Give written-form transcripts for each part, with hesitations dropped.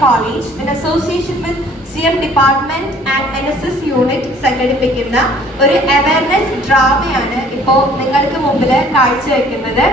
College in association with CM Department and NSS Unit സംഘടിപ്പിക്കുന്ന ഒരു awareness ഡ്രാമയാണ് ഇപ്പോൾ നിങ്ങൾക്ക് മുമ്പിൽ കാഴ്ചവെക്കുന്നത്.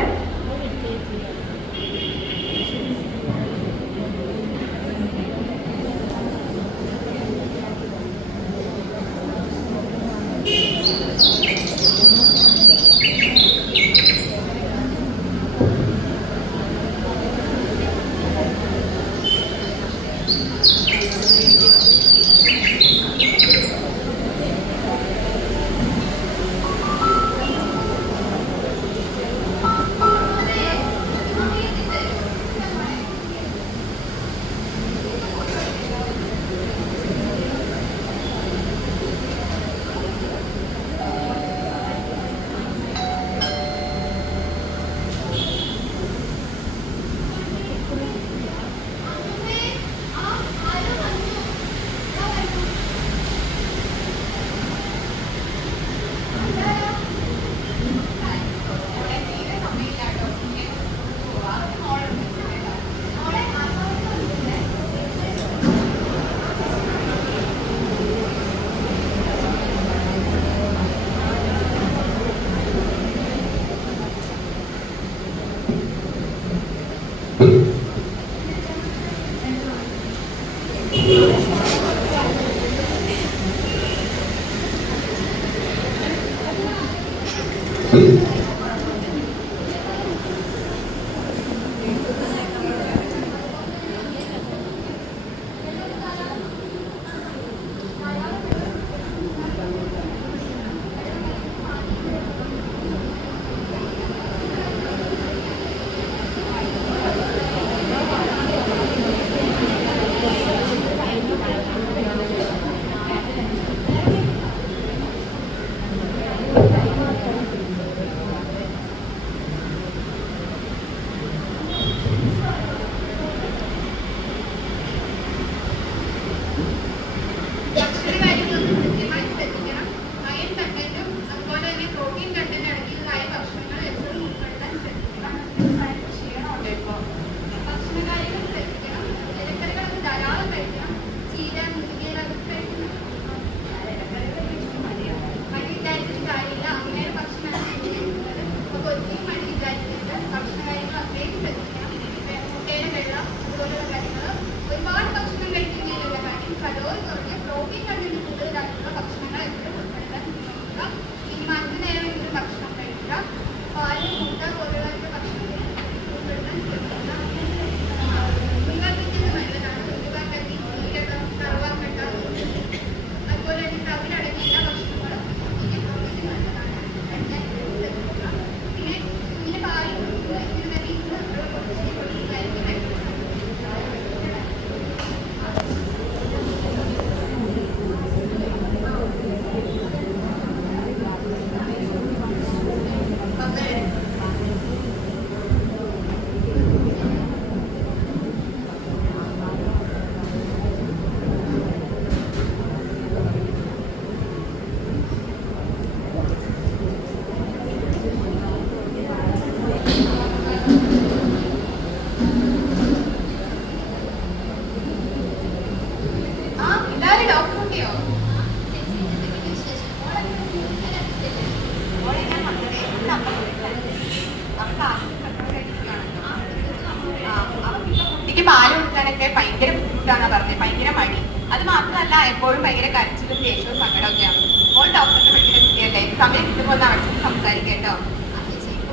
പാല് കൊടുക്കാനൊക്കെ ഭയങ്കര ബുദ്ധിമുട്ടാണ് പറഞ്ഞത്, ഭയങ്കര മടി. അത് മാത്രമല്ല എപ്പോഴും ഭയങ്കര കരച്ചിലും ദേഷ്യവും സങ്കടമൊക്കെയാണ്. അപ്പോൾ ഡോക്ടറിനെ പഠിക്കുന്ന കുട്ടിയല്ലേ, സമയം കിട്ടുമ്പോൾ ഒന്ന് അവർക്ക് സംസാരിക്കേട്ടോ.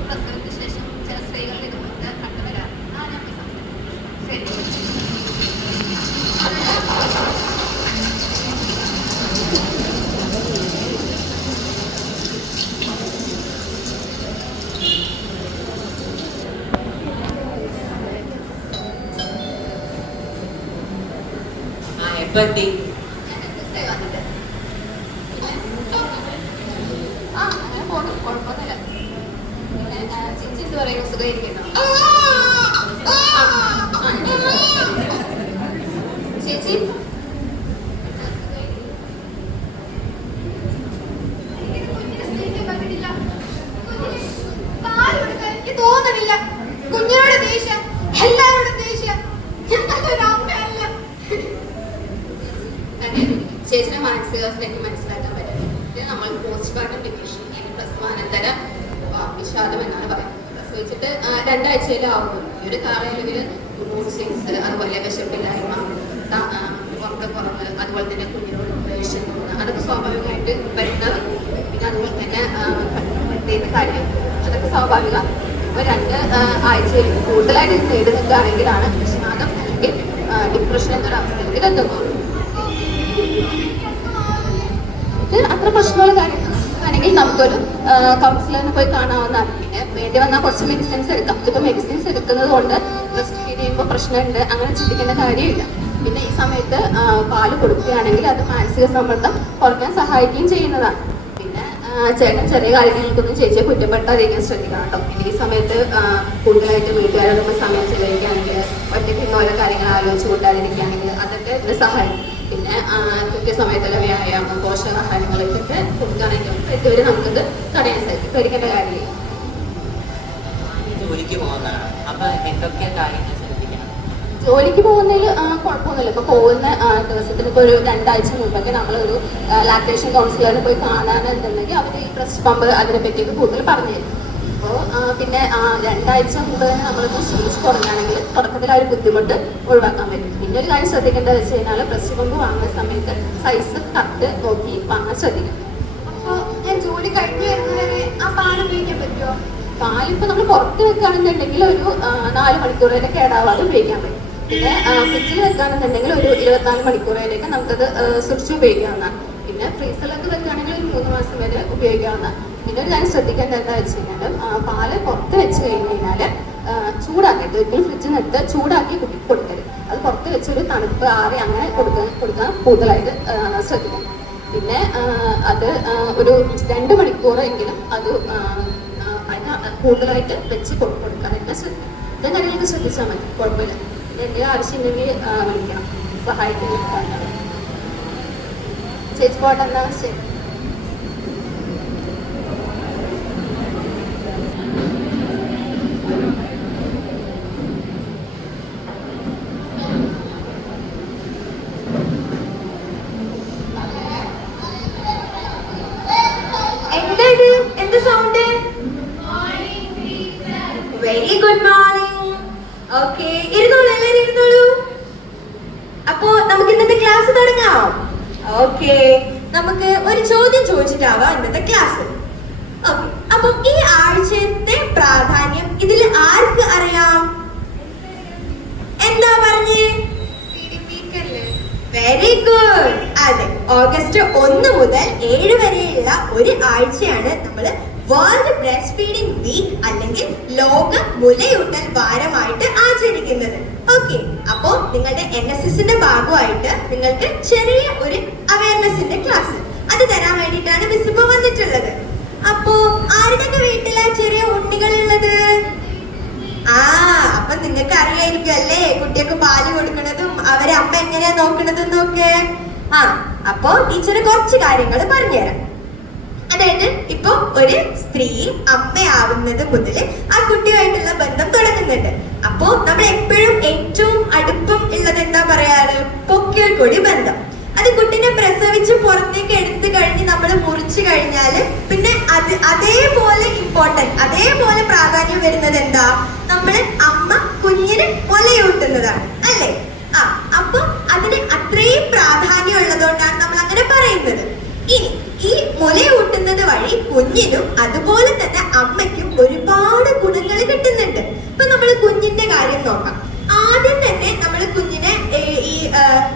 പ്രസവത്തിന് ശേഷം ചില സ്ത്രീകളുടെ ഇതുകൊണ്ട് കണ്ടുവരാം. ശരി. ബർത്ത്ഡേ കുഴപ്പമൊന്നുമില്ല. ചേച്ചി എന്ത് പറയുക, സുഖമായിരിക്കുന്നു ചേച്ചി? തോന്നണില്ല കുഞ്ഞിനോട് ദേഷ്യം, എല്ലാവരോടും ദേഷ്യം. ഞങ്ങൾക്കൊരു അമ്മയല്ല. ചേച്ചിയുടെ മാനസികാവസ്ഥ എനിക്ക് മനസ്സിലാക്കാൻ പറ്റും. ഇത് നമ്മൾ പോസ്റ്റ്മോർട്ടം ഡിപ്രഷൻ അല്ലെങ്കിൽ പ്രസവാനന്തര വിഷാദം എന്നാണ് പറയുന്നത്. പ്രസവിച്ചിട്ട് 2 ആഴ്ചയിലും ആവുന്നു. ഈ ഒരു കാലയളവിൽ മൂഡ് സ്വിങ്സ്, അതുപോലെ വിശപ്പില്ലായ്മ, ഉറക്കക്കുറവ്, അതുപോലെ തന്നെ കുഞ്ഞിനോട് ദേഷ്യം തോന്നുക, അതൊക്കെ സ്വാഭാവികമായിട്ട് വരുന്നത്. പിന്നെ അതുപോലെ തന്നെ പ്രത്യേക കാര്യം അതൊക്കെ സ്വാഭാവിക. ഇപ്പോൾ 2 ആഴ്ചയിൽ കൂടുതലായിട്ട് നേടി നിൽക്കുകയാണെങ്കിലാണ് വിഷാദം അല്ലെങ്കിൽ ഡിപ്രഷൻ എന്നൊരു അവസ്ഥയിൽ എത്തുന്നത്. ഇത് അത്ര പ്രശ്നമുള്ള കാര്യമാണെങ്കിൽ നമുക്കൊരു കൗൺസിലറിനെ പോയി കാണാവുന്നതാണ്. പിന്നെ വേണ്ടി വന്നാൽ കുറച്ച് മെഡിസിൻസ് എടുക്കാം. ഇതിപ്പോൾ മെഡിസിൻസ് എടുക്കുന്നത് കൊണ്ട് ബ്രസ്റ്റ് ഫീഡ് ചെയ്യുമ്പോൾ പ്രശ്നമുണ്ട് അങ്ങനെ ചിന്തിക്കേണ്ട കാര്യമില്ല. പിന്നെ ഈ സമയത്ത് പാല് കൊടുക്കുകയാണെങ്കിൽ അത് മാനസിക സമ്മർദ്ദം കുറയ്ക്കാൻ സഹായിക്കുകയും ചെയ്യുന്നതാണ്. പിന്നെ ചേട്ടൻ ചെറിയ കാര്യങ്ങൾക്കൊന്നും ചേച്ചിയെ കുറ്റപ്പെടുത്താതിരിക്കാൻ ശ്രദ്ധിക്കണം കേട്ടോ. പിന്നെ ഈ സമയത്ത് കൂടുതലായിട്ട് വീട്ടുകാരോടൊപ്പം സമയം ചെലവഴിക്കുകയാണെങ്കിൽ, ഒറ്റയ്ക്ക് ഓരോ കാര്യങ്ങൾ ആലോചിച്ച് കൂട്ടാതിരിക്കുകയാണെങ്കിൽ അതൊക്കെ ഇതിന് സഹായിക്കും. പിന്നെ കൃത്യസമയത്തുള്ള വ്യായാമം, പോഷകാഹാരങ്ങൾ ഇതൊക്കെ കൊടുക്കുകയാണെങ്കിൽ ഇതുവരെ നമുക്കിത് തടയാൻ സാധിക്കും. പേടിക്കേണ്ട കാര്യമില്ല. ജോലിക്ക് പോകുന്നതിൽ കുഴപ്പമൊന്നുമില്ല. ഇപ്പോൾ പോകുന്ന ദിവസത്തിന് ഇപ്പോൾ ഒരു 2 ആഴ്ച മുമ്പൊക്കെ നമ്മളൊരു ലാക്ടേഷൻ കൗൺസിലറിനെ പോയി കാണാനുണ്ടെങ്കിൽ അവർ ഈ ബ്രസ്റ്റ് പമ്പ് അതിനെ പറ്റിയൊക്കെ കൂടുതൽ പറഞ്ഞു തരും. അപ്പോൾ പിന്നെ 2 ആഴ്ച മുമ്പ് തന്നെ നമ്മളിപ്പോൾ ശീലിച്ച് തുടങ്ങുകയാണെങ്കിൽ തുടക്കത്തിൽ ആ ഒരു ബുദ്ധിമുട്ട് ഒഴിവാക്കാൻ പറ്റും. പിന്നെ ഒരു കാര്യം ശ്രദ്ധിക്കേണ്ടത് വെച്ച് കഴിഞ്ഞാൽ ബ്രസ്റ്റ് പമ്പ് വാങ്ങുന്ന സമയത്ത് സൈസ് കറക്റ്റ് നോക്കി വാങ്ങാൻ ശ്രദ്ധിക്കണം. അപ്പോൾ ഞാൻ ജോലി കഴിഞ്ഞ് വരുന്നവരെ ആ പാൽ ഉപയോഗിക്കാൻ പറ്റുമോ? പാലിപ്പോൾ നമ്മൾ പുറത്ത് വെക്കുകയാണെന്നുണ്ടെങ്കിൽ ഒരു 4 മണിക്കൂർ വരെ കേടാവാതെ ഉപയോഗിക്കാൻ പറ്റും. പിന്നെ ഫ്രിഡ്ജിൽ വെക്കുകയാണെന്നുണ്ടെങ്കിൽ ഒരു 24 മണിക്കൂർ വരെയൊക്കെ നമുക്കത് സൂക്ഷിച്ച് ഉപയോഗിക്കാവുന്നതാണ്. പിന്നെ ഫ്രീസറിലൊക്കെ വെക്കുകയാണെങ്കിൽ ഒരു 3 മാസം വരെ ഉപയോഗിക്കാവുന്നതാണ്. പിന്നെ ഒരു കാര്യം ശ്രദ്ധിക്കേണ്ടത് എന്താ വെച്ച് കഴിഞ്ഞാൽ പാല് പുറത്ത് വെച്ച് കഴിഞ്ഞാൽ ചൂടാക്കരുത്. ഒരിക്കലും ഫ്രിഡ്ജിൽ നിന്നിട്ട് ചൂടാക്കി കൊടുക്കരുത്. അത് പുറത്ത് വെച്ചൊരു തണുപ്പ് ആറി അങ്ങനെ കൊടുക്കാൻ കൂടുതലായിട്ട് ശ്രദ്ധിക്കണം. പിന്നെ അത് ഒരു 2 മണിക്കൂറെങ്കിലും അത് അതിന് കൂടുതലായിട്ട് വെച്ച് കൊടുക്കാനായിട്ട് ശ്രദ്ധിക്കും. ഇത്തരം കാര്യങ്ങളൊക്കെ ശ്രദ്ധിച്ചാൽ മതി, കുഴപ്പമില്ല. എന്തെങ്കിലും ആവശ്യമുണ്ടെങ്കിൽ വിളിക്കണം, സഹായിക്കാൻ. ചേച്ചി പോട്ടെ, എന്നാ ശരി. എന്ത് sound? Very good morning. Okay, ഇരുന്നോളൂ, എല്ലാവരും ഇരുന്നോളൂ. അപ്പോ നമുക്ക് ഇന്നത്തെ ക്ലാസ് തുടങ്ങാം. ഓക്കെ, നമുക്ക് ഒരു ചോദ്യം ചോദിച്ചിട്ടാവാം ഇന്നത്തെ ക്ലാസ്. ഓക്കെ, അപ്പൊ ഈ ആഴ്ചത്തെ പ്രാധാന്യം ഇതിൽ ആർക്ക് അറിയാം? എന്താ പറഞ്ഞേ? Very good. അതെ, ഓഗസ്റ്റ് 1 മുതൽ 7 വരെയുള്ള ഒരു ആഴ്ചയാണ് നമ്മൾ വേൾഡ് ബ്രസ്റ്റ് ഫീഡിംഗ് വീക്ക് അല്ലെങ്കിൽ ലോക മുലയൂട്ടൽ വാരമായിട്ട് ആചരിക്കുന്നത്. ഓക്കെ, അപ്പോ നിങ്ങളുടെ NSSന്റെ ഭാഗമായിട്ട് നിങ്ങൾക്ക് ചെറിയ ഒരു അവയർനെസിന്റെ ക്ലാസ് അത് തരാൻ വേണ്ടിയിട്ടാണ് മിസ് ഇപ്പൊ വന്നിട്ടുള്ളത്. അപ്പോ ആരുടെയൊക്കെ വീട്ടിലാ ചെറിയ ഉണ്ണികൾ ഉള്ളത്? അപ്പൊ നിങ്ങൾക്ക് അറിയായിരിക്കും അല്ലേ കുട്ടിയൊക്കെ പാല് കൊടുക്കുന്നതും അവരെ അമ്മ എങ്ങനെയാ നോക്കണതും നോക്ക്. അപ്പോ ടീച്ചർ കുറച്ച് കാര്യങ്ങൾ പറഞ്ഞുതരാം. അതായത് ഇപ്പൊ ഒരു സ്ത്രീ അമ്മയാവുന്നത് മുതൽ ആ കുട്ടിയുമായിട്ടുള്ള ബന്ധം തുടങ്ങുന്നുണ്ട്. അപ്പോ നമ്മൾ എപ്പോഴും ഏറ്റവും അടുപ്പം ഉള്ളത് എന്താ പറയാറ്? പൊക്കിൾ കൊടി ബന്ധം. അത് കുട്ടീനെ പ്രസവിച്ച് പുറത്തേക്ക് എടുത്തു കഴിഞ്ഞ് നമ്മൾ മുറിച്ചു കഴിഞ്ഞാല് പിന്നെ അതേപോലെ ഇമ്പോർട്ടന്റ്, അതേപോലെ പ്രാധാന്യം വരുന്നത് എന്താ? നമ്മള് അമ്മ കുഞ്ഞിന് മുലയൂട്ടുന്നതാണ് അല്ലേ? അപ്പൊ അതിന് അത്രയും പ്രാധാന്യം ഉള്ളതുകൊണ്ടാണ് നമ്മൾ അങ്ങനെ പറയുന്നത്. ഇനി ഈ മുലയൂട്ടുന്നത് വഴി കുഞ്ഞിനും അതുപോലെ തന്നെ അമ്മയ്ക്കും ഒരുപാട് ഗുണങ്ങൾ കിട്ടുന്നുണ്ട്. ഇപ്പൊ നമ്മൾ കുഞ്ഞിന്റെ കാര്യം നോക്കാം. ആദ്യം തന്നെ നമ്മൾ കുഞ്ഞിനെ ഈ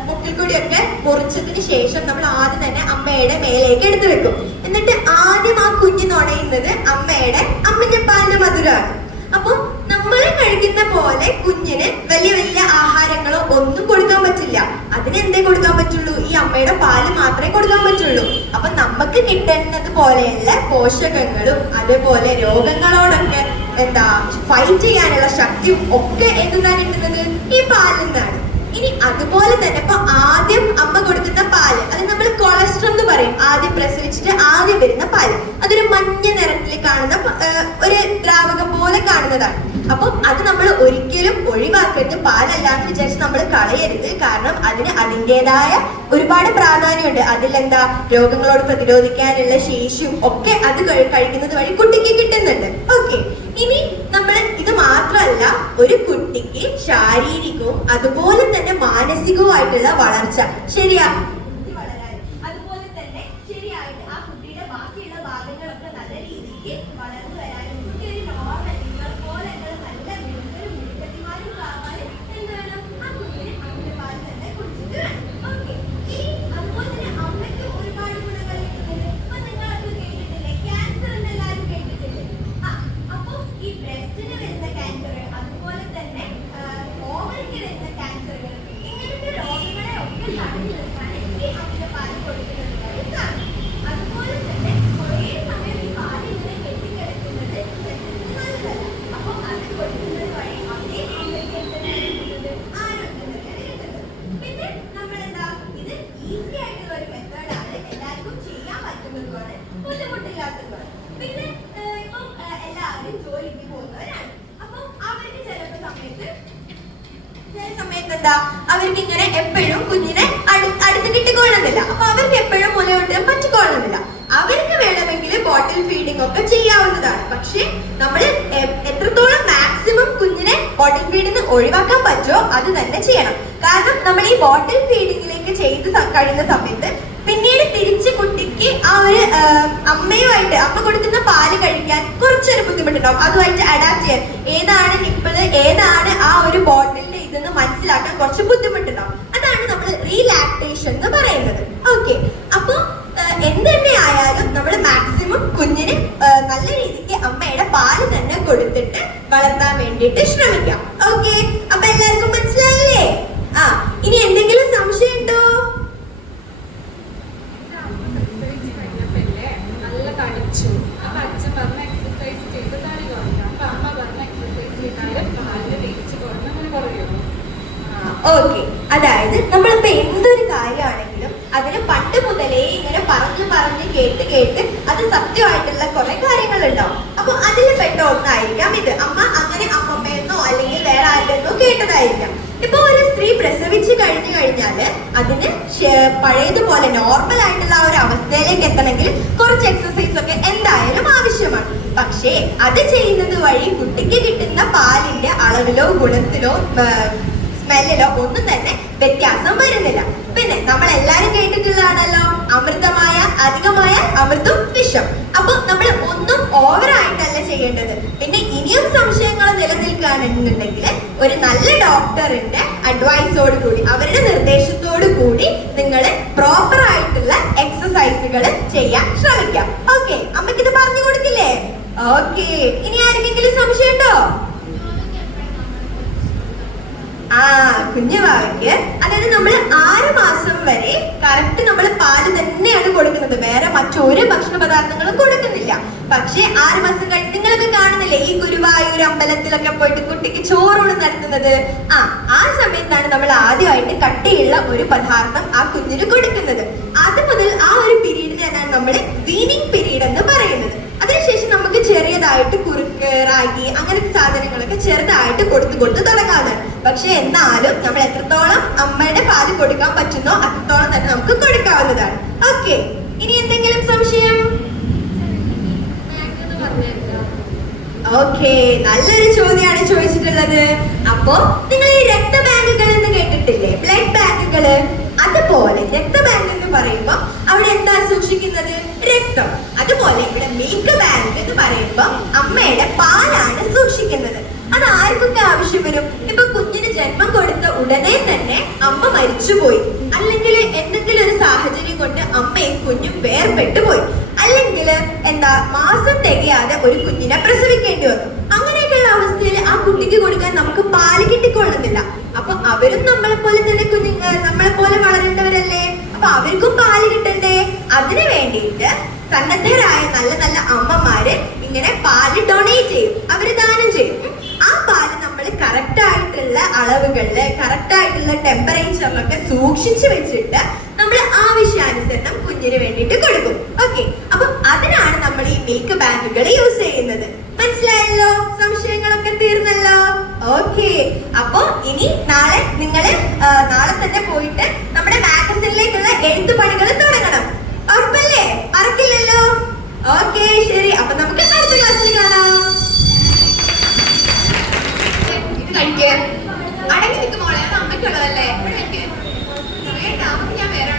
മുക്കിൽക്കൂടിയൊക്കെ മുറിച്ചതിന് ശേഷം നമ്മൾ ആദ്യം തന്നെ അമ്മയുടെ മേലേക്ക് എടുത്തു വെക്കും. എന്നിട്ട് ആദ്യം ആ കുഞ്ഞ് നുണയുന്നത് അമ്മയുടെ അമ്മിഞ്ഞപ്പാലിന്റെ മധുരമാണ്. അപ്പൊ നമ്മൾ കഴിക്കുന്ന പോലെ കുഞ്ഞിന് വലിയ വലിയ ആഹാരങ്ങളോ ഒന്നും കൊടുക്കാൻ പറ്റില്ല. അതിനെന്തേ കൊടുക്കാൻ പറ്റുള്ളൂ? ഈ അമ്മയുടെ പാല് മാത്രമേ കൊടുക്കാൻ പറ്റുള്ളൂ. അപ്പൊ നമുക്ക് കിട്ടുന്നത് പോലെയുള്ള പോഷകങ്ങളും അതേപോലെ രോഗങ്ങളോടൊക്കെ ഫൈറ്റ് ചെയ്യാനുള്ള ശക്തിയും ഒക്കെ എന്താണ് കിട്ടുന്നത്? ഈ പാലിൽ നിന്നാണ്. ഇനി അതുപോലെ തന്നെ ഇപ്പൊ ആദ്യം അമ്മ കൊടുക്കുന്ന പാല്, അത് നമ്മൾ കൊളസ്ട്രോൾ എന്ന് പറയും. ആദ്യം പ്രസവിച്ചിട്ട് ആദ്യം വരുന്ന പാല് അതൊരു മഞ്ഞ നിറത്തിൽ കാണുന്ന ഒരു ദ്രാവകം പോലെ കാണുന്നതാണ്. അപ്പൊ അത് നമ്മൾ ഒരിക്കലും ഒഴിവാക്കരുത്. പാലല്ലാന്ന് വിചാരിച്ച് നമ്മൾ കളയരുത്. കാരണം അതിന് അതിൻ്റെതായ ഒരുപാട് പ്രാധാന്യമുണ്ട്. അതിലെന്താ, രോഗങ്ങളോട് പ്രതിരോധിക്കാനുള്ള ശേഷിയും ഒക്കെ അത് കഴിക്കുന്നത് വഴി കുട്ടിക്ക് കിട്ടുന്നുണ്ട്. ഓക്കെ, ഇനി നമ്മൾ ഇത് മാത്രമല്ല, ഒരു കുട്ടിക്ക് ശാരീരികവും അതുപോലെ തന്നെ മാനസികവുമായിട്ടുള്ള വളർച്ച ശരിയാ അതുപോലെ തന്നെ ശരിയായിട്ട് ആ കുട്ടിയുടെ ബാക്കിയുള്ള ഭാഗങ്ങളൊക്കെ നല്ല രീതിക്ക് വളർന്നു വരാനും കുട്ടി ഒരു നോർമൽ പോലെ നല്ല മിടുക്കത്തിമാരും ആവാനും എന്ത് വേണം, ആ കുഞ്ഞിന് അമ്മയുടെ പാല് തന്നെ കുടിച്ചിട്ട് വേണം. ഓക്കെ, ഇനി അതുപോലെ തന്നെ അമ്മയ്ക്ക് ഒരുപാട് ഗുണങ്ങൾ കിട്ടുന്നുണ്ട്. ഇപ്പൊ നിങ്ങളൊക്കെ കേട്ടിട്ടില്ലേ, ക്യാൻസർ എന്ന് എല്ലാവരും കേട്ടിട്ടില്ലേ? അപ്പൊ ഈ ബ്രസ്റ്റിന് വരുന്ന ക്യാൻസറുകൾ, അതുപോലെ തന്നെ ഓവറിക്ക് വരുന്ന ക്യാൻസറുകൾ, ഇങ്ങനത്തെ രോഗങ്ങളെ ഒക്കെ തടഞ്ഞു നിർത്താൻ ഈ അമ്മയുടെ പാല് കൊടുക്കുന്നത് വഴി സാധിക്കും. അതുപോലെ തന്നെ കുറേ സമയം ഈ പാല് ഇങ്ങനെ കെട്ടിക്കിടക്കുന്നത് നല്ലതല്ല. അപ്പൊ അത് കൊടുക്കുന്നത് വഴി അമ്മയ്ക്ക് എന്താണ് കിട്ടുന്നത്? ആരോഗ്യം തന്നെയാണ് കിട്ടുന്നത്. പിന്നെ നമ്മളെന്താ, ഇത് ഈസി ആയിട്ടുള്ള ഒരു മെത്തേഡാണ്, എല്ലാവർക്കും ചെയ്യാൻ പറ്റുന്നതുമാണ്, ബുദ്ധിമുട്ടില്ലാത്തതുമാണ്. പിന്നെ ഇപ്പം എല്ലാവരും ജോലിക്ക് പോകുന്നവരാണ്. അപ്പൊ അവർക്ക് ചില സമയത്ത് എന്താ, അവർക്ക് ഇങ്ങനെ എപ്പോഴും കുഞ്ഞിനെ അടുത്ത് കിട്ടിക്കൊള്ളുന്നില്ല. അപ്പൊ അവർക്ക് എപ്പോഴും മുലയൂട്ട് പറ്റിക്കൊള്ളുന്നില്ല. അവർക്ക് വേണമെങ്കിൽ ബോട്ടിൽ ഫീഡിംഗ് ഒക്കെ ചെയ്യാവുന്നതാണ്. പക്ഷെ നമ്മൾ എത്രത്തോളം മാക്സിമം കുഞ്ഞിനെ ബോട്ടിൽ ഫീഡിങ് ഒഴിവാക്കാൻ പറ്റുമോ അത് തന്നെ ചെയ്യണം. കാരണം നമ്മൾ ഈ ബോട്ടിൽ ഫീഡിങ്ങിലേക്ക് ചെയ്ത് കഴിയുന്ന സമയത്ത് പിന്നീട് തിരിച്ച് കുട്ടിക്ക് ആ ഒരു അമ്മയുമായിട്ട്, അമ്മ കൊടുക്കുന്ന പാല് കഴിക്കാൻ കുറച്ചൊരു ബുദ്ധിമുട്ടുണ്ടാവും. അതുമായിട്ട് അഡാപ്റ്റ് ചെയ്യാൻ, ഏതാണ് നിപ്പിള് ഏതാണ് ആ ഒരു ബോട്ടിലിന്റെ ഇതെന്ന് മനസ്സിലാക്കാൻ കുറച്ച് ബുദ്ധിമുട്ടുണ്ടാവും. അതാണ് നമ്മൾ റീലാക്ടേഷൻ എന്ന് പറയുന്നത്. ഓക്കെ, അപ്പൊ എന്തെന്നെ ആയാലും നമ്മൾ മാക്സിമം കുഞ്ഞിന് നല്ല രീതിക്ക് അമ്മയുടെ പാല് തന്നെ കൊടുത്തിട്ട് വളർത്താൻ വേണ്ടിയിട്ട് ശ്രമിക്കാം. ഓക്കെ, അപ്പൊ എല്ലാവർക്കും മനസ്സിലായില്ലേ? ഇനി എന്തെങ്കിലും സംശയം ഉണ്ടോ? ഓക്കെ, അതായത് നമ്മളിപ്പോ എന്തൊരു കാര്യമാണെങ്കിലും അതിന് പണ്ട് മുതലേ ഇങ്ങനെ പറഞ്ഞ് കേട്ട് അത് സത്യമായിട്ടുള്ള കുറെ കാര്യങ്ങൾ ഉണ്ടാവും. അപ്പൊ അതിൽ പെട്ട ഒന്നായിരിക്കാം ഇത്. അമ്മ അങ്ങനെ അമ്മമ്മയെന്നോ അല്ലെങ്കിൽ വേറെ ആരുടെന്നോ കേട്ടതായിരിക്കാം. ഇപ്പൊ ഒരു സ്ത്രീ പ്രസവിച്ചു കഴിഞ്ഞാല് അതിന് പഴയതുപോലെ നോർമൽ ആയിട്ടുള്ള ആ ഒരു അവസ്ഥയിലേക്ക് എത്തണമെങ്കിൽ കുറച്ച് എക്സസൈസ് ഒക്കെ എന്തായാലും ആവശ്യമാണ്. പക്ഷേ അത് ചെയ്യുന്നത് വഴി കുട്ടിക്ക് കിട്ടുന്ന പാലിന്റെ അളവിലോ ഗുണത്തിലോ സ്മെല്ലിലോ ഒന്നും തന്നെ വ്യത്യാസം വരുന്നില്ല. പിന്നെ നമ്മൾ എല്ലാരും കേട്ടിട്ടുള്ളതാണല്ലോ, അമൃതമായ അധികമായ അമൃതും വിഷം. അപ്പൊ നമ്മൾ ഒന്നും ഓവറായിട്ടല്ല ചെയ്യേണ്ടത്. പിന്നെ ഇനിയും സംശയങ്ങൾ നിലനിൽക്കുകയാണെന്നുണ്ടെങ്കിൽ ഒരു നല്ല ഡോക്ടറിന്റെ അഡ്വൈസോട് കൂടി, അവരുടെ നിർദ്ദേശത്തോടു കൂടി നിങ്ങൾ പ്രോപ്പർ ആയിട്ടുള്ള എക്സസൈസുകൾ ചെയ്യാൻ ശ്രമിക്കാം. ഓക്കെ, അമ്മയ്ക്ക് ഇത് പറഞ്ഞു കൊടുക്കില്ലേ? ഓക്കെ, ഇനി ആർക്കെങ്കിലും സംശയം ഉണ്ടോ? കുഞ്ഞുവാവയ്ക്ക്, അതായത് നമ്മൾ 6 മാസം വരെ കറക്റ്റ് നമ്മൾ പാല് തന്നെയാണ് കൊടുക്കുന്നത്, വേറെ മറ്റൊരു ഭക്ഷണ പദാർത്ഥങ്ങളും കൊടുക്കുന്നില്ല. പക്ഷെ 6 മാസം കഴിഞ്ഞ് നിങ്ങളൊക്കെ കാണുന്നില്ലേ ഈ ഗുരുവായൂർ അമ്പലത്തിലൊക്കെ പോയിട്ട് കുട്ടിക്ക് ചോറൂണ് നടത്തുന്നത്? ആ സമയത്താണ് നമ്മൾ ആദ്യമായിട്ട് കട്ടിയുള്ള ഒരു പദാർത്ഥം ആ കുഞ്ഞിന് കൊടുക്കുന്നത്. അത് മുതൽ ആ ഒരു പീരീഡിനെയാണ് നമ്മൾ വീനിങ് പീരീഡ് എന്ന് പറയുന്നത്. അതിനുശേഷം നമുക്ക് ചെറിയതായിട്ട് കുറുക്ക്, റാഗി അങ്ങനത്തെ സാധനങ്ങളൊക്കെ ചെറുതായിട്ട് കൊടുത്ത് തുടങ്ങാവുന്നതാണ്. പക്ഷെ എന്നാലും നമ്മൾ എത്രത്തോളം അമ്മയുടെ പാല് കൊടുക്കാൻ പറ്റുന്നോ അത്രത്തോളം തന്നെ നമുക്ക് കൊടുക്കാവുന്നതാണ്. ഓക്കെ, ഇനി എന്തെങ്കിലും സംശയം? ഓക്കെ, നല്ലൊരു ചോദ്യമാണ് ചോദിച്ചിട്ടുള്ളത്. അപ്പോ നിങ്ങൾ ഈ രക്തബാങ്കുകൾ എന്ന് കേട്ടിട്ടില്ലേ, ബ്ലഡ് ബാങ്കുകള്? അതുപോലെ രക്തബാങ്ക് എന്ന് പറയുമ്പോ അവിടെ എന്താ സൂക്ഷിക്കുന്നത്? രക്തം. അതുപോലെ ഇവിടെ മിൽക്ക് ബാങ്ക് എന്ന് പറയുമ്പോ അമ്മയുടെ പാലാണ് സൂക്ഷിക്കുന്നത്. അത് ആർക്കൊക്കെ ആവശ്യം വരും? ഇപ്പൊ കുഞ്ഞിന് ജന്മം കൊടുത്ത ഉടനെ തന്നെ അമ്മ മരിച്ചുപോയി, അല്ലെങ്കിൽ എന്തെങ്കിലും ഒരു സാഹചര്യം കൊണ്ട് അമ്മയും കുഞ്ഞും വേർപെട്ടു പോയി, അല്ലെങ്കിൽ മാസം തികയാതെ ഒരു കുഞ്ഞിനെ പ്രസവിക്കേണ്ടി വന്നു. അങ്ങനെയൊക്കെയുള്ള അവസ്ഥയിൽ ആ കുട്ടിക്ക് കൊടുക്കാൻ നമുക്ക് പാല് കിട്ടിക്കൊള്ളുന്നില്ല. അപ്പൊ അവരും നമ്മളെ പോലെ തന്നെ നമ്മളെ പോലെ വളരേണ്ടവരല്ലേ? അപ്പൊ അവർക്കും പാല് കിട്ടണ്ടേ? അതിനു വേണ്ടിയിട്ട് സന്നദ്ധരായ നല്ല നല്ല അമ്മമാര് ഇങ്ങനെ പാല് ഡൊണേറ്റ് ചെയ്യും, അവര് ദാനം ചെയ്യും. ആ പാല് നമ്മൾ കറക്റ്റ് ആയിട്ടുള്ള അളവുകളില് കറക്റ്റ് ആയിട്ടുള്ള ടെമ്പറേച്ചറിലൊക്കെ സൂക്ഷിച്ചു വെച്ചിട്ട് നമ്മൾ ആവശ്യാനുസരണം കുഞ്ഞിന് വേണ്ടിയിട്ട് കൊടുക്കും. ഓക്കെ, അപ്പൊ അതിനാണ് നമ്മൾ ഈ മിൽക്ക് ബാങ്കുകൾ യൂസ് ചെയ്യുന്നത്. മനസ്സിലായല്ലോ? സംശയങ്ങളൊക്കെ തീർന്നല്ലോ? ഓക്കെ, അപ്പൊ ഇനി നാളെ നാളെ തന്നെ പോയിട്ട് നമ്മുടെ മാഗസിനിലേക്കുള്ള എഴുത്തുപണികൾ തുടങ്ങണം. ഉറപ്പല്ലേ? മറക്കില്ലല്ലോ? ഓക്കെ, ശരി. അപ്പൊ നമുക്ക് അടുത്ത ക്ലാസ്സിൽ കാണാം. ഇത് കഴിക്കേ അടങ്ങി നിൽക്കും മോളെ, അത് അമ്മയ്ക്കുള്ളതല്ലേ. ഞാൻ വേറെ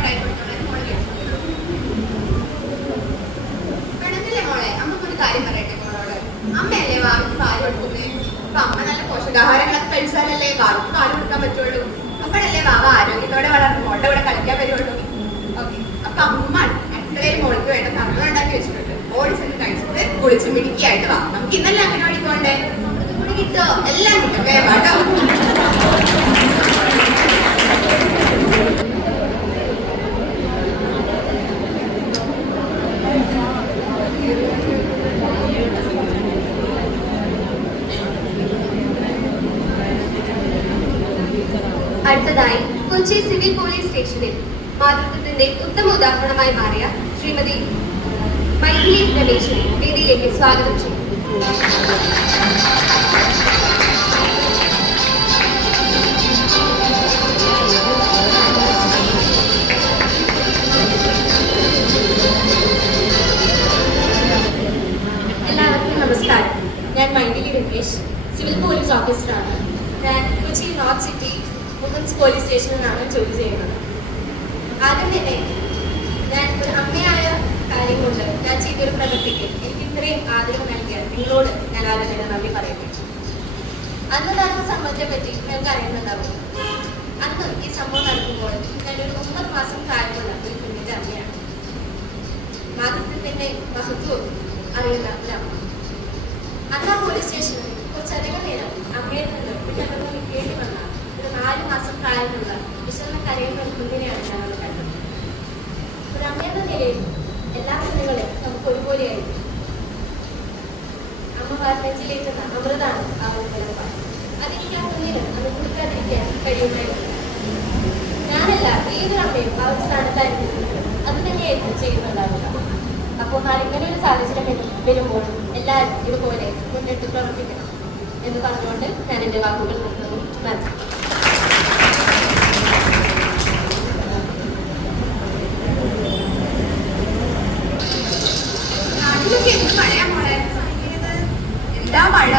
വേണമെന്നില്ലേ മോളെ? അമ്മക്കൊരു കാര്യം പറയട്ടെ മോളോട്. അമ്മയല്ലേ വാവിക്ക് പാല് കൊടുക്കുന്നേ. അപ്പൊ അമ്മ നല്ല പോഷകാഹാരങ്ങളൊക്കെ കഴിച്ചാലല്ലേ വാവിക്ക് പാല് കൊടുക്കാൻ പറ്റുള്ളൂ. അപ്പോഴല്ലേ വാവ ആരോഗ്യത്തോടെ വളർന്ന് മോളുടെ കൂടെ കളിക്കാൻ വരുള്ളൂ. ഓക്കെ, അപ്പൊ അമ്മ അടുക്കളയിൽ മോൾക്ക് വേണ്ട സാധനങ്ങൾ ഉണ്ടാക്കി വെച്ചിട്ടുണ്ട്. ഓടി ചെന്ന് കഴിച്ചിട്ട് കുളിച്ച് മിടുക്കിയായിട്ട് വാ. നമുക്ക് ഇന്നലെ അംഗനവാടി പോകണ്ടേ? കൂടി കിട്ടോ? എല്ലാം കിട്ടും. വേവാട്ടോ. അടുത്തതായി കൊച്ചി സിവിൽ പോലീസ് സ്റ്റേഷനിൽ മാതൃത്വത്തിന്റെ ഉത്തമ ഉദാഹരണമായി മാറിയ ശ്രീമതി മൈഥിലി രമേശിനെ വേദിയിലേക്ക് സ്വാഗതം ചെയ്യും. എല്ലാവർക്കും നമസ്കാരം. ഞാൻ മൈഥിലി രമേശ്, സിവിൽ പോലീസ് ഓഫീസറാണ്. ഞാൻ Kochi north city women's police സ്റ്റേഷനിലാണ് ജോലി ചെയ്യുന്നത്. ആദ്യം തന്നെ ഞാൻ ഒരു അമ്മയായ കാര്യം കൊണ്ട് ഞാൻ ചെയ്തൊരു പ്രവൃത്തിക്ക് എനിക്ക് ഇത്രയും ആദരവ് നൽകിയാൽ നിങ്ങളോട് ഞാൻ ആദ്യം തന്നെ നന്ദി പറയുന്നു. അന്ന് നടന്ന സംഭവത്തെ പറ്റി നിങ്ങൾക്ക് അറിയുന്നുണ്ടാവും. അന്ന് ഈ സംഭവം നടക്കുമ്പോൾ ഞാനൊരു 9 മാസം പ്രായമുള്ള ഒരു കുഞ്ഞിന്റെ അമ്മയാണ്. മാതൃത്വത്തിന്റെ മഹത്വവും അറിയുന്ന ഒരു അമ്മ. അന്ന് ആ പോലീസ് സ്റ്റേഷനിൽ കുറച്ചധികം നേരം അമ്മയിൽ നിന്ന് വിട്ടകന്ന് നിൽക്കേണ്ടി വന്ന ഒരു 4 മാസം പ്രായമുള്ള വിശന്ന കരയുന്ന ഒരു കുഞ്ഞിനെയാണ് ഞങ്ങൾ കണ്ടത്. ഒരു അമ്മയെന്ന നിലയിൽ എല്ലാ കുഞ്ഞുങ്ങളെയും നമുക്ക് ഒരുപോലെയായിരിക്കും. അമ്മ നെഞ്ചിലേറ്റുന്ന അമൃതാണ് ആ മുൻപലപ്പാട്. അതെനിക്ക് ആ കുഞ്ഞിന് അത് കൊടുക്കാതിരിക്കാൻ കഴിയുമായിരുന്നു. ഞാനല്ല ഏതൊരു അമ്മയും ആ ഒരു സ്ഥാനത്തായിരുന്നു അത് തന്നെയായിരുന്നു ചെയ്യുന്നുണ്ടാവുക. അപ്പോൾ ഇങ്ങനെ ഒരു സാഹചര്യം വരുമ്പോൾ എല്ലാവരും ഇതുപോലെ മുന്നിട്ട് പ്രവർത്തിക്കണം എന്ന് പറഞ്ഞുകൊണ്ട് ഞാൻ എൻ്റെ വാക്കുകൾ നിർത്തുന്നു. നന്ദി. നാട്ടിലൊക്കെ എന്ത് മഴയാ മോളെ? എന്താ മഴ?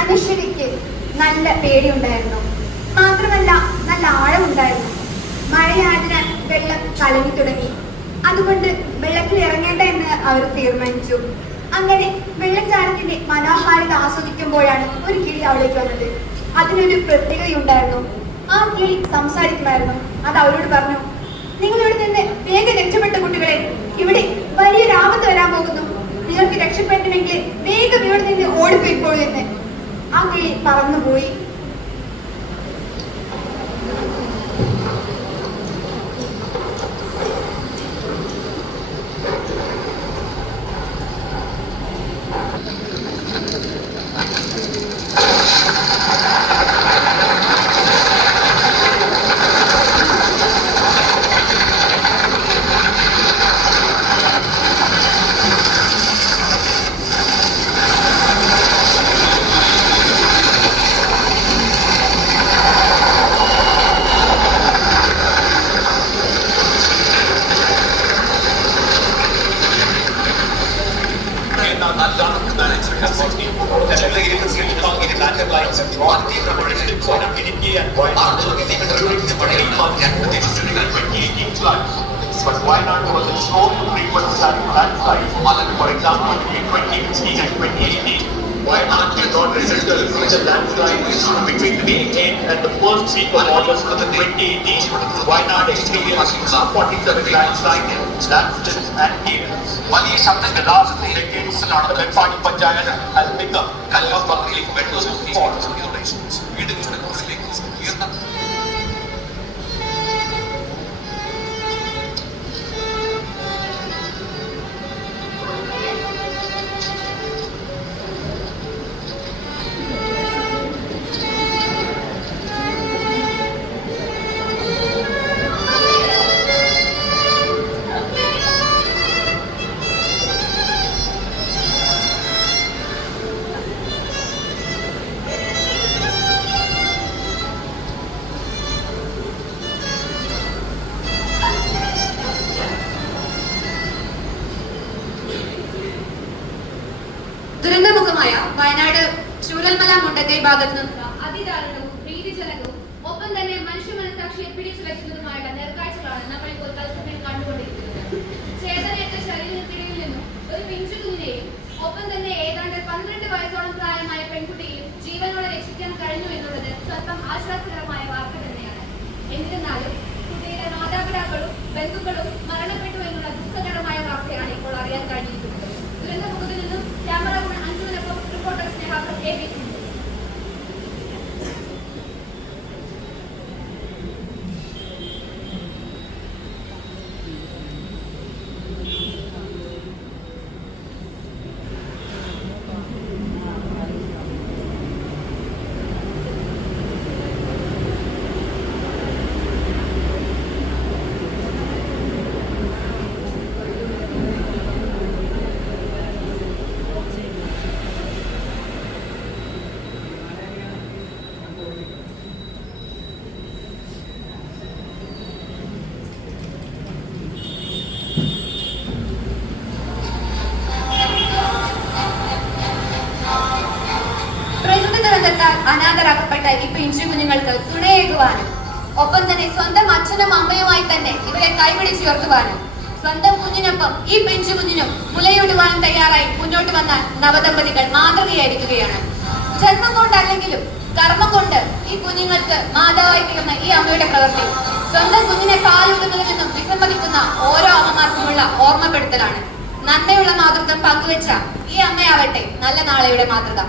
അനുശ്വരിക്ക് നല്ല പേടിയുണ്ടായിരുന്നു. മാത്രമല്ല നല്ല ആഴമുണ്ടായിരുന്നു. മഴയായതിനാൽ വെള്ളം കലങ്ങി തുടങ്ങി. അതുകൊണ്ട് വെള്ളത്തിൽ ഇറങ്ങേണ്ട എന്ന് അവർ തീരുമാനിച്ചു. അങ്ങനെ വെള്ളച്ചാട്ടത്തിന്റെ മനോഹാരിത ആസ്വദിക്കുമ്പോഴാണ് ഒരു കിളി അവിടേക്ക് വന്നത്. അതിനൊരു പ്രത്യേകതയുണ്ടായിരുന്നു. ആ കിളി സംസാരിക്കുമായിരുന്നു. അത് അവരോട് പറഞ്ഞു, നിങ്ങൾ ഇവിടെ നിന്ന് വേഗം രക്ഷപ്പെട്ട കുട്ടികളെ, ഇവിടെ വലിയൊരു ആപത്ത് വരാൻ പോകുന്നു. നിങ്ങൾക്ക് രക്ഷപ്പെടണമെങ്കിൽ വേഗം ഇവിടെ നിന്ന് ഓടിപ്പോയിക്കോളൂ എന്ന്. ആ കിളി പറന്നുപോയി. But Wayanad was exposed to frequent sudden landslides. For example, between 2016 and 2018, Wayanad did not register the landslides between May 10 and the first week of August 2018. Wayanad experienced 47 landslides, and heavens. വലിയ ശബ്ദങ്ങൾ ലാഭത്തെ കേന്ദ്രത്തിലാണ് വെപ്പാടി പഞ്ചായത്ത് അൽമിക കല്ലാർ പദ്ധതിയിലേക്ക് metro വീടുകളുടെ കോഴ്സിലേക്ക് ഉയർന്ന ദുരന്തമുഖമായ വയനാട് ചൂരൽമല മുണ്ടക്കൈ ഭാഗത്ത് നിന്ന് അതിദാരുണവും ഭീതിജനകവും ഒപ്പം തന്നെ മനുഷ്യ മനസാക്ഷിയെ പിടിച്ചുലയ്ക്കുന്നതുമായുള്ള നേർക്കാഴ്ചകളാണ് നമ്മൾ ഇപ്പോൾ തത്സമയം കണ്ടുകൊണ്ടിരിക്കുന്നത്. ചേതനയേറ്റ ശരീരത്തിനിടയിൽ നിന്നും ഒരു പിഞ്ചു കുഞ്ഞിനെയും ഒപ്പം തന്നെ ഏതാണ്ട് 12 വയസ്സോളം പ്രായമായ പെൺകുട്ടിയെയും ജീവനോടെ രക്ഷിക്കാൻ കഴിഞ്ഞു എന്നുള്ളത് സ്വല്പം ആശ്വാസകരമായ വാർത്ത തന്നെയാണ്. എന്നിരുന്നാലും കുട്ടിയുടെ മാതാപിതാക്കളും ബന്ധുക്കളും മരണപ്പെട്ടു എന്നുള്ള ദുഃഖകരമായ വാർത്തയാണ് ഇപ്പോൾ അറിയാൻ കഴിഞ്ഞിരിക്കുന്നത്. ദുരന്തമുഖത്തിൽ നിന്നും ക്യാമറമാൻ അഞ്ജുവിനൊപ്പം റിപ്പോർട്ടർ സ്നേഹ ABC. അനാഥരാക്കപ്പെട്ട ഈ പിഞ്ചു കുഞ്ഞുങ്ങൾക്ക് തുണയേകുവാനും ഒപ്പം തന്നെ സ്വന്തം അച്ഛനും അമ്മയുമായി തന്നെ ഇവരെ കൈപിടിച്ചുയർത്തുവാനും സ്വന്തം കുഞ്ഞിനൊപ്പം ഈ പിഞ്ചു കുഞ്ഞിനും മുലയൂട്ടുവാനും തയ്യാറായി മുന്നോട്ട് വന്ന നവദമ്പതികൾ മാതൃകയായിരിക്കുകയാണ്. ജന്മം കൊണ്ടല്ലെങ്കിലും കർമ്മം കൊണ്ട് ഈ കുഞ്ഞുങ്ങൾക്ക് മാതാവായി തീർന്ന ഈ അമ്മയുടെ പ്രവൃത്തി സ്വന്തം കുഞ്ഞിനെ പാലൂട്ടുന്നതിൽ നിന്നും വിസമ്മതിക്കുന്ന ഓരോ അമ്മമാർക്കുമുള്ള ഓർമ്മപ്പെടുത്തലാണ്. നന്മയുള്ള മാതൃത്വം പങ്കുവെച്ച ഈ അമ്മയാവട്ടെ നല്ല നാളെയുടെ മാതൃക.